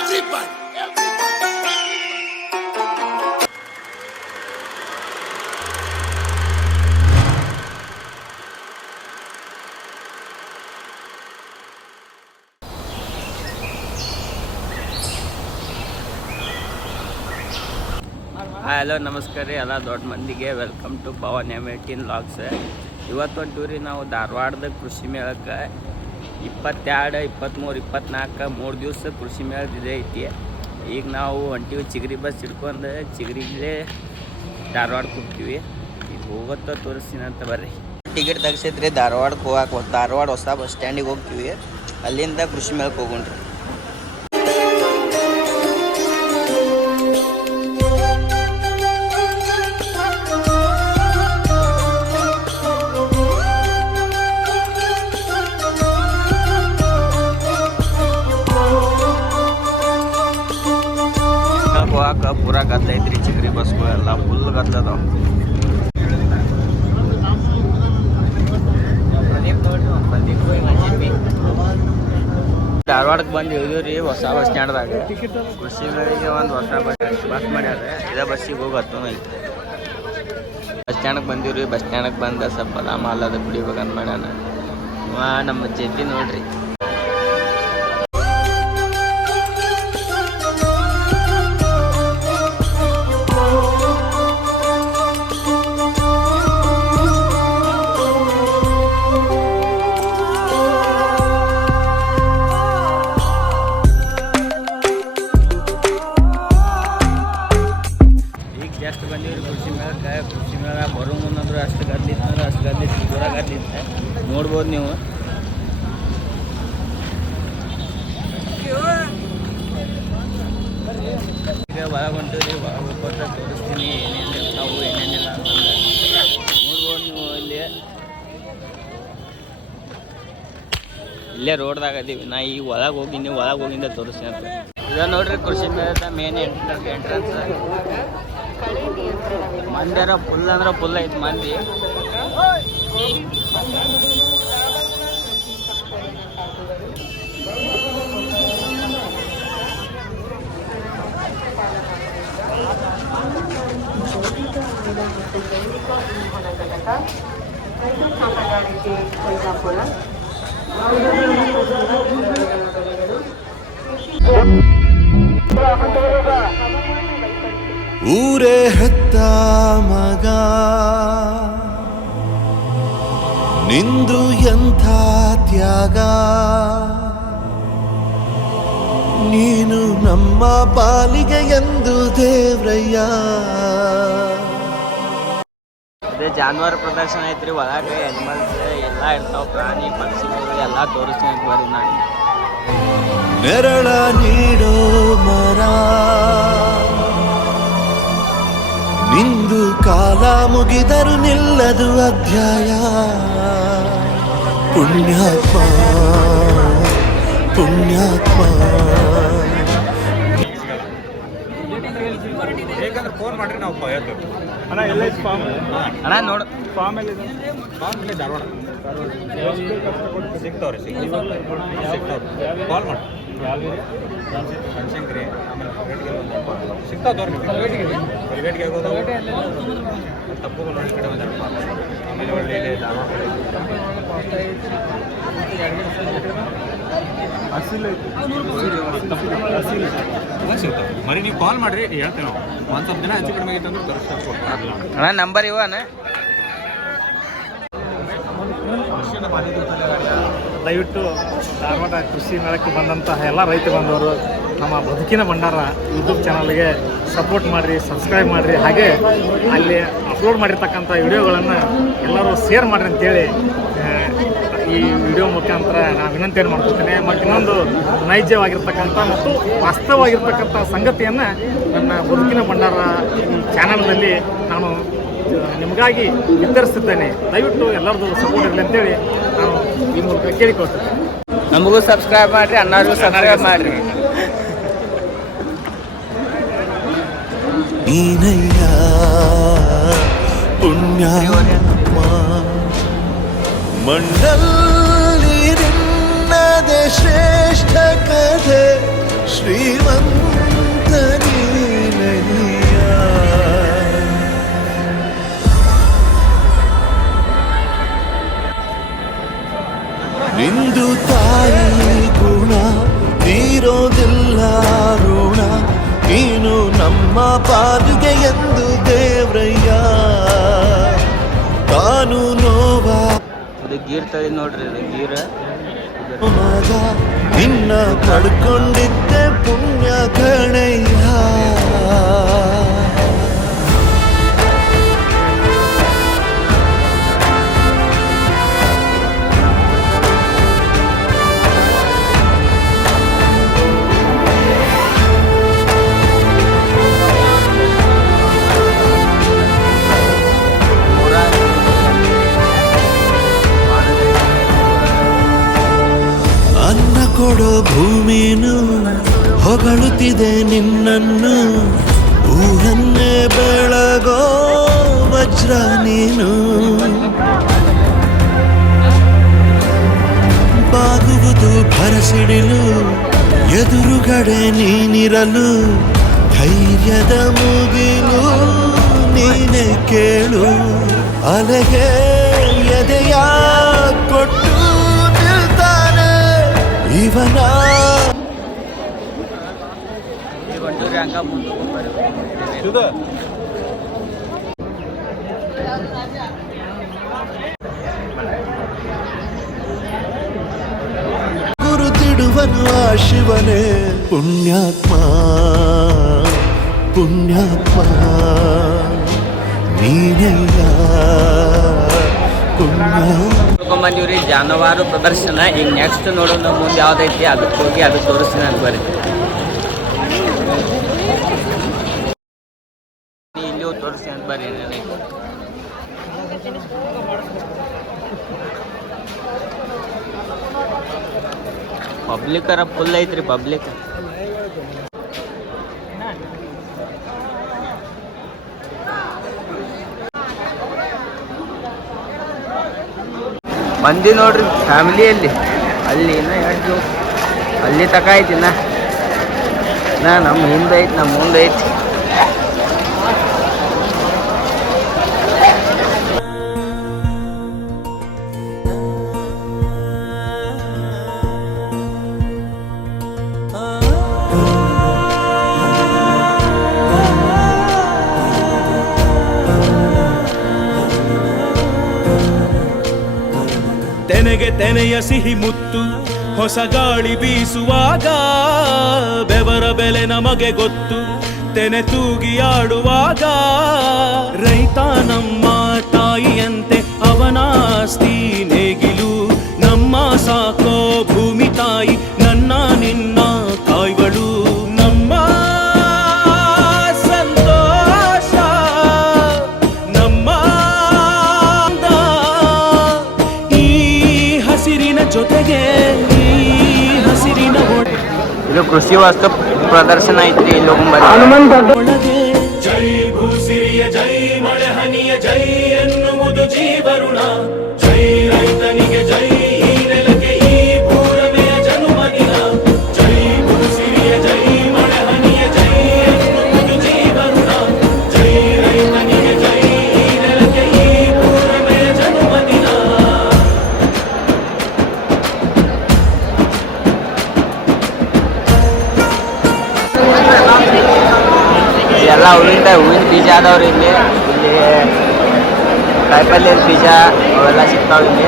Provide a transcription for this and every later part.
everybody. Hello ನಮಸ್ಕಾರ ರೀ ಎಲ್ಲ ದೊಡ್ಡ ಮಂದಿಗೆ welcome to Pavan M18 vlogs. ಇವತ್ತು ಹೊಂಟೀವಿ ನಾವು ಧಾರವಾಡದ ಕೃಷಿ ಮೇಳಕ್ಕೆ 22, 23, 24 3 ದಿವಸ ಕೃಷಿ ಮೇಳದಿದೆ ಐತಿ. ಈಗ ನಾವು ಹೊಂಟೀವಿ ಚಿಗರಿ ಬಸ್ ಹಿಡ್ಕೊಂಡು ಚಿಗರಿಲೇ ಧಾರವಾಡಕ್ಕೆ ಹೋಗ್ತೀವಿ. ಈಗ ಹೋಗುತ್ತಾ ತೋರಿಸ್ತೀನಿ ಅಂತ ಬರ್ರಿ. ಟಿಕೆಟ್ ತೆಗ್ಸಿದ್ರಿ ಧಾರವಾಡಕ್ಕೆ ಹೋಗಕ್ಕೆ. ಧಾರವಾಡ ಹೊಸ ಬಸ್ ಸ್ಟ್ಯಾಂಡಿಗೆ ಹೋಗ್ತೀವಿ, ಅಲ್ಲಿಂದ ಕೃಷಿ ಮೇಳಕ್ಕೆ ಹೋಗೋಣ್ರಿ. ಹೋಗಕ್ಕೆ ಪೂರಾ ಗದ್ದ ಐತ್ರಿ, ಚಿಗರಿ ಬಸ್ಗಳೆಲ್ಲ ಫುಲ್ ಗದ್ದದ. ಧಾರವಾಡಕ್ಕೆ ಬಂದು ಇಳಿದ್ರಿ ಹೊಸ ಬಸ್ ಸ್ಟ್ಯಾಂಡ್ದಾಗ. ಕೃಷಿ ಮೇಳಿಗೆ ಒಂದು ಹೊಸ ಬಸ್ ಮಾಡ್ಯಾರ, ಇದೇ ಬಸ್ಸಿಗೆ ಹೋಗತ್ತು ಐತಿ. ಬಸ್ ಸ್ಟ್ಯಾಂಡ್ಗೆ ಬಂದಿವ್ರಿ. ಬಸ್ ಸ್ಟ್ಯಾಂಡ್ಗೆ ಬಂದ ಸ್ವಲ್ಪ ಮಾಲದ ಕುಡಿಬೇಕಂತ ಮಾಡ್ಯಾನ ನಮ್ಮ ಜೆತಿ ನೋಡ್ರಿ. ಎಷ್ಟು ಬಂದೀವ್ರಿ ಕೃಷಿ ಮೇಳಕ್ಕೆ. ಕೃಷಿ ಮೇಳ ಬರೋ ಮುಂದಂದ್ರೆ ಅಷ್ಟು ಗದ್ಲಿತ್ತು ಪೂರ ಗದ್ಲಿತ್ತು ನೋಡ್ಬೋದು ನೀವು. ಈಗ ಒಳಗೆ ಹೊಂಟಿವ್ರಿ. ಒಳಗೆ ಹೋಗ್ತಾ ತೋರಿಸ್ತೀನಿ ಏನೇನು ಇರ್ತಾವು ಏನೇನಿಲ್ಲ ಅಂತಂದ್ರೆ ನೋಡ್ಬೋದು ನೀವು. ಇಲ್ಲೇ ರೋಡ್ದಾಗ ಅದೀವಿ. ನಾ ಈಗ ಒಳಗೆ ಹೋಗಿಂದ ತೋರಿಸ್ತೀನಿ ಅಂತ. ಈಗ ನೋಡ್ರಿ ಕೃಷಿ ಮೇಳದ ಮೇನ್ ಎಂಟ್ರೆನ್ಸ್. ಮಂದಿರ ಫುಲ್ ಅಂದ್ರೆ ಫುಲ್ ಐತಿ ಮಂದಿ. ಊರೇ ಹೆತ್ತ ಮಗ ನಿಂದು ಎಂಥ ತ್ಯಾಗ, ನೀನು ನಮ್ಮ ಪಾಲಿಗೆ ಎಂದು ದೇವ್ರಯ್ಯ. ಇದೇ ಜಾನುವಾರು ಪ್ರದರ್ಶನ ಐತ್ರಿ. ಒಳಗೆ ಅನಿಮಲ್ಸ್ ಎಲ್ಲ ಇರ್ತಾವ, ಪ್ರಾಣಿ ಪಕ್ಷಿಗಳು ಎಲ್ಲ ತೋರಿಸ್ತೀನಿ ಬರ್ರಿ. ನಾನು ನೆರಳ ನೀಡೋ ಮರ ನಿಂದು ಕಾಲ ಮುಗಿದರು ನಿಲ್ಲದು ಅಧ್ಯಾಯ. ಪುಣ್ಯಾತ್ಮ ಪುಣ್ಯಾತ್ಮ. ಬೇಕಂದ್ರೆ ಫೋನ್ ಮಾಡ್ರಿ, ನಾವು ಅಣ್ಣ ಎಲ್ಲ ಫಾರ್ಮ್ ಅಣ್ಣ ನೋಡು. ಫಾರ್ಮ್ ಎಲ್ಲಿ ಫಾರ್ಮ್ ಇಲ್ಲಿ ಧಾರವಾಡ ಸಿಗ್ತಾವ್ರಿ. ಕಾಲ್ ಮಾಡಿ ಶಂಕರಿ. ಆಮೇಲೆ ಸಿಗ್ತಾವ್ರಿ ಕಲ್ಗಟ್ಟಿಗೆ ಆಗೋದು ತಪ್ಪುಗಳು ನೋಡಿ ಕಡೆ ಒಂದು ಆಮೇಲೆ ಒಳ್ಳೆ ಧಾರವಾಡ ಸಿಗ್ತಾವೆ ಮರಿ. ನೀವು ಕಾಲ್ ಮಾಡಿರಿ, ಹೇಳ್ತೇವೆ ನಾವು. ಒಂದು ಸ್ವಲ್ಪ ದಿನ ಹೆಚ್ಚು ಕಡಿಮೆ ಆಗೈತೆ ಅಂದ್ರೆ ತರಿಸ್ಕೊಡ್ತೀವಿ. ಅಣ್ಣ ನಂಬರ್ ಇವನ ದಯವಿಟ್ಟು ಧಾರವಾಡ ಕೃಷಿ ಮೇಳಕ್ಕೆ ಬಂದಂತಹ ಎಲ್ಲ ರೈತ ಬಂದವರು ನಮ್ಮ ಬದುಕಿನ ಭಂಡಾರ ಯೂಟ್ಯೂಬ್ ಚಾನಲ್ಗೆ ಸಪೋರ್ಟ್ ಮಾಡಿರಿ, ಸಬ್ಸ್ಕ್ರೈಬ್ ಮಾಡಿರಿ. ಹಾಗೆ ಅಲ್ಲಿ ಅಪ್ಲೋಡ್ ಮಾಡಿರ್ತಕ್ಕಂಥ ವಿಡಿಯೋಗಳನ್ನು ಎಲ್ಲರೂ ಶೇರ್ ಮಾಡಿರಿ ಅಂತೇಳಿ ಈ ವಿಡಿಯೋ ಮುಖಾಂತರ ನಾನು ವಿನಂತಿಯನ್ನು ಮಾಡ್ಕೊಳ್ತೇನೆ. ಮತ್ತು ಇನ್ನೊಂದು ನೈಜವಾಗಿರ್ತಕ್ಕಂಥ ಮತ್ತು ವಾಸ್ತವವಾಗಿರ್ತಕ್ಕಂಥ ಸಂಗತಿಯನ್ನು ನನ್ನ ಬದುಕಿನ ಭಂಡಾರ ಚಾನಲ್ನಲ್ಲಿ ನಾನು ನಿಮಗಾಗಿ ನಿರ್ಧರಿಸುತ್ತೇನೆ. ದಯವಿಟ್ಟು ಎಲ್ಲರದು ಸಪೋರ್ಟ್ ಇರಲಿ ಅಂತೇಳಿ ನಾನು ಈ ಮೂಲಕ ಕೇಳಿಕೊಳ್ತೇನೆ. ನಮಗೂ ಸಬ್ಸ್ಕ್ರೈಬ್ ಮಾಡಿರಿ, ಅಣ್ಣರಿಗೂ ಸಬ್ಸ್ಕ್ರೈಬ್ ಮಾಡಿರಿ. ನೀನಯ್ಯ ಪುಣ್ಯಾತ್ಮ ಮಂಡಲ್ಲಿ ನಿನ್ನದೇ ಶ್ರೇಷ್ಠ ಕಥೆ ಶ್ರೀಮಂತ ನಿಂದು ತಾಯಿ ಗುಣ ತೀರೋದಿಲ್ಲ ಋಣ ನೀನು ನಮ್ಮ ಪಾಲಿಗೆ ಎಂದು ದೇವ್ರಯ್ಯ ತಾನು ನೋವ ಇದು ಗೀರ್ ತಳಿ ನೋಡ್ರಿ, ಇದು ಗೀರ ಮಗ ನಿನ್ನ ಪಡ್ಕೊಂಡಿದ್ದೆ ಪುಣ್ಯ ಗಣಯ್ಯ. ಅನ್ನ ಕೊಡೋ ಭೂಮಿನು ಹೊಗಳುತ್ತಿದೆ ನಿನ್ನನ್ನು, ಊರನ್ನೇ ಬೆಳಗೋ ವಜ್ರ ನೀನು. ಬಾಗುವುದು ಭರಸಿಡಿಲು ಎದುರುಗಡೆ ನೀನಿರಲು, ಧೈರ್ಯದ ಮುಗಿಲು ನೀನೆ ಕೇಳು. ಅಲೆಗೆ ಎದೆಯ ಕೊಟ್ಟು ಇವನ ಒಂಟೂರಿ ಹಂಗ ಮುಂದೆ ಗುರುತಿಡುವನು ಆ ಶಿವನೇ. ಪುಣ್ಯಾತ್ಮ ಪುಣ್ಯಾತ್ಮ ನೀನಯ್ಯ ಪುಣ್ಯ. ಬಂದಿವ್ರಿ ಜಾನುವಾರು ಪ್ರದರ್ಶನ. ಈಗ ನೆಕ್ಸ್ಟ್ ನೋಡೋಣ ಮುಂದೆ ಯಾವ್ದೈತಿ ಅದಕ್ಕೆ ಹೋಗಿ ಅದು ತೋರಿಸ್ತೀನಿ ಅಂತ ಬರ್ರಿ. ಇಲ್ಲಿಯೂ ತೋರಿಸ್ತೀನಿ ಅಂತ ಬರ್ರಿ. ಪಬ್ಲಿಕರ ಫುಲ್ ಐತ್ರಿ ಪಬ್ಲಿಕ್. ಮಂದಿ ನೋಡ್ರಿ ಫ್ಯಾಮಿಲಿಯಲ್ಲಿ ಅಲ್ಲಿ ಇನ್ನ ಎರಡು ಅಲ್ಲಿ ತಕ ಐತಿ ಇನ್ನ ನಮ್ಮ ಹಿಂದೆ ಐತಿ, ನಮ್ಮ ಮುಂದೆ ಐತಿ. ತೆನೆಗೆ ತೆನೆಯ ಸಿಹಿ ಮುತ್ತು ಹೊಸ ಗಾಳಿ ಬೀಸುವಾಗ, ಬೆವರ ಬೆಲೆ ನಮಗೆ ಗೊತ್ತು ತೆನೆ ತೂಗಿ ಆಡುವಾಗ. ರೈತ ನಮ್ಮ ತಾಯಿಯಂತೆ ಅವನಾಸ್ತಿ ನೇಗಿಲು, ನಮ್ಮ ಸಾಕೋ ಭೂಮಿ ತಾಯಿ ನನ್ನ ನಿನ್ನ ಕಾಯ್ಗಳು. ನಮ್ಮ ಸಂತೋಷ ನಮ್ಮ ಈ ಹಸಿರಿನ ಜೊತೆಗೆ ಈ ಹಸಿರಿನ ಇದು ಕೃಷಿ ವಸ್ತು ಪ್ರದರ್ಶನ ಐತ್ರಿ. ಇಲ್ಲಿ ಹೋಗ್ಬರ್ರಿ. ಜೈ ಭೂಸಿರಿಯ ಜೈ ಮಳೆ ಹನಿಯ ಜೈ ಎನ್ನುವುದು ಜೀವರುಣ. ಜೈ ರೈತನಿಗೆ ಜೈ ಈ ನೆಲಕ್ಕೆ ಈ ಪೂರಮೆಯ ಜನುಮದಿನ. ಜೈ ಭೂಸಿರಿಯ ಜೈ ಮಳೆ ಹನಿಯ ಜೈ ಎನ್ನುವುದು ಜೀವರುಣ. ಜೈ ರೈತನಿಗೆ ಜೈ ಈ ನೆಲಕ್ಕೆ ಈ ಪೂರಮೆಯ ಜನುಮದಿನ. ಎಲ್ಲ ಹೂವಿನ ಬೀಜ ಅದಾವ್ರಿ ಇಲ್ಲಿ ಕಾಯಿಪಲ್ಯ ಬೀಜ ಅವೆಲ್ಲ ಸಿಗ್ತಾವ ಇಲ್ಲಿ.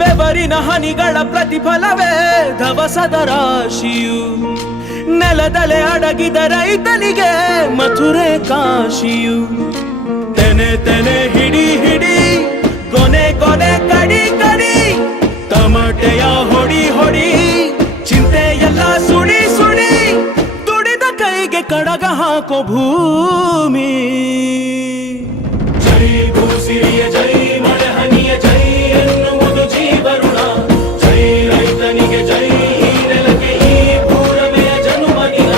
ಬೆವರಿನ ಹನಿಗಳ ಪ್ರತಿಫಲವೇ ಧವಸದ ರಾಶಿಯು. ನೆಲದಲೆ ಅಡಗಿದ ರೈತನಿಗೆ ಮಥುರೆ ಕಾಶಿಯು. ತೆನೆ ತೆನೆ ಹಿಡಿ ಹಿಡಿ ಕೊನೆ ಕೊನೆ ಕಡಿ ಕಡಿ, ತಮಟೆಯ ಹೊಡಿ ಹೊಡಿ ಚಿಂತೆ ಎಲ್ಲ ಸುಡಿ ಸುಡಿ. ದುಡಿದ ಕೈಗೆ ಕಡಗ ಹಾಕೋ ಭೂಮಿ. ಜೈ ಭೂಸಿರಿಯ ಜೈ ಮಳೆ ಹನಿಯ ಜೈ ಎನ್ನುವುದು ಜೀವರುಣ. ಜೈ ರೈತನಿಗೆ ಜೈ ಈ ನೆಲಕ್ಕೆ ಈ ಪೂರಮೆಯ ಜನುಮದಿನ.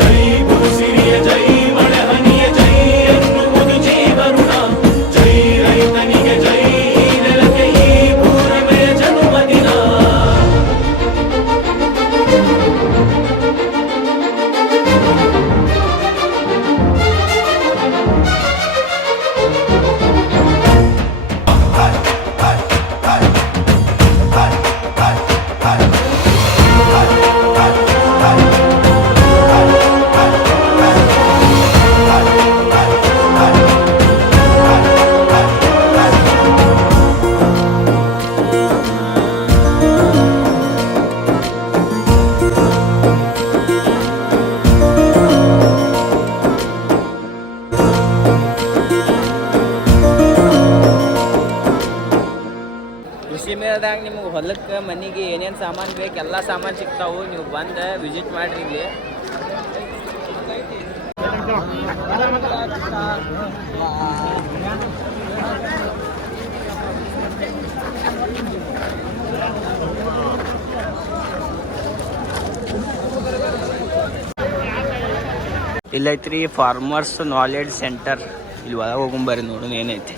ಜೈ ಭೂಸಿರಿಯ ಜೈ ಮಳೆ ಹನಿಯ ಜೈ ಎನ್ನುವುದು ಜೀವರುಣ. ಜೈ ರೈತನಿಗೆ ಜೈ ಈ ನೆಲಕ್ಕೆ ಈ ಪೂರಮೆಯ ಜನುಮದಿನ. ಕೃಷಿ ಮೇಳದಾಗ ನಿಮ್ಗೆ ಹೊಲಕ್ಕೆ ಮನೆಗೆ ಏನೇನು ಸಾಮಾನು ಬೇಕು ಎಲ್ಲ ಸಾಮಾನು ಸಿಗ್ತಾವೆ. ನೀವು ಬಂದು ವಿಸಿಟ್ ಮಾಡಿರಿ ಇಲ್ಲಿ. ಇಲ್ಲೈತ್ರಿ ಫಾರ್ಮರ್ಸ್ ನಾಲೆಡ್ಜ್ ಸೆಂಟರ್. ಇಲ್ಲಿ ಒಳಗೆ ಹೋಗೊಂಬರ್ರಿ, ನೋಡೋಣ ಏನೈತಿ.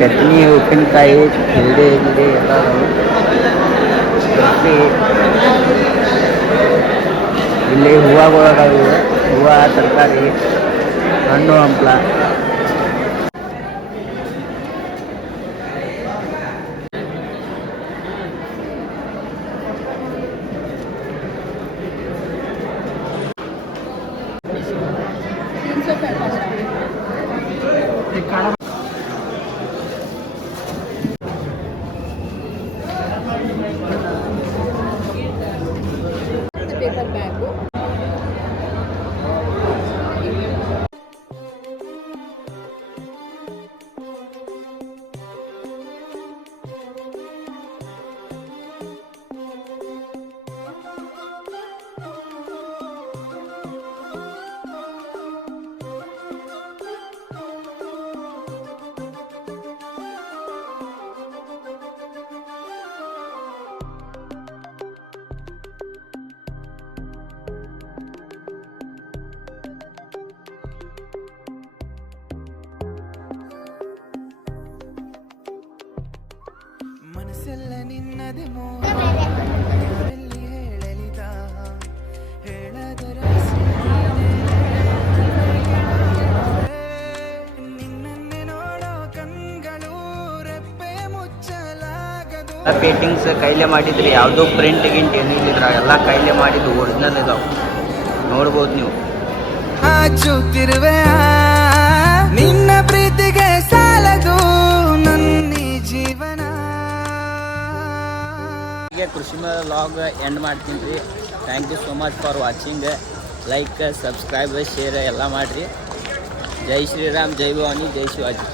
ಚಟ್ನಿ, ಉಪ್ಪಿನಕಾಯಿ, ಗಿಲ್ಡೆ ಎಲ್ಲ ಇಲ್ಲಿ ಹೂವುಗಳದಾವು. ಹೂವು, ತರಕಾರಿ, ಹಣ್ಣು ಹಂಪ್ಲ. Paper bag. ಮನಸ್ಸೆಲ್ಲ ನಿನ್ನದೆ ಮೋಹದಲ್ಲಿ ಹೇಳಲಿದ ಹೇಳದರ ನಿನ್ನನ್ನೇ ನೋಡೋ ಕಣ್ಗಳು ರೆಪ್ಪೆ ಮುಚ್ಚಲಾಗದು. ಪೇಂಟಿಂಗ್ಸ್ ಕೈಲೇ ಮಾಡಿದ್ರಿ, ಯಾವುದೋ ಪ್ರಿಂಟ್ ಗಿಂಟ್ ಏನಿಲ್ಲ, ಎಲ್ಲ ಕೈಲೇ ಮಾಡಿದ್ದು ಒರಿಜಿನಲ್ ಇದಾವೆ. ನೋಡ್ಬೋದು ನೀವು. ಆಚುತ್ತಿರುವೆ ನಿನ್ನ ಪ್ರೀತಿಗೆ ಸಾಲದು ನನ್ನ ಜೀವನ. ಕೃಷಿ ಮೇಳ ವ್ಲಾಗ್ ಎಂಡ್ ಮಾಡ್ತೀನಿ ರೀ. Thank you so much for watching. Like, subscribe, share ಎಲ್ಲ ಮಾಡಿರಿ. ಜೈ ಶ್ರೀರಾಮ್, ಜೈ ಭವಾನಿ, ಜೈ ಶಿವಾಜಿ.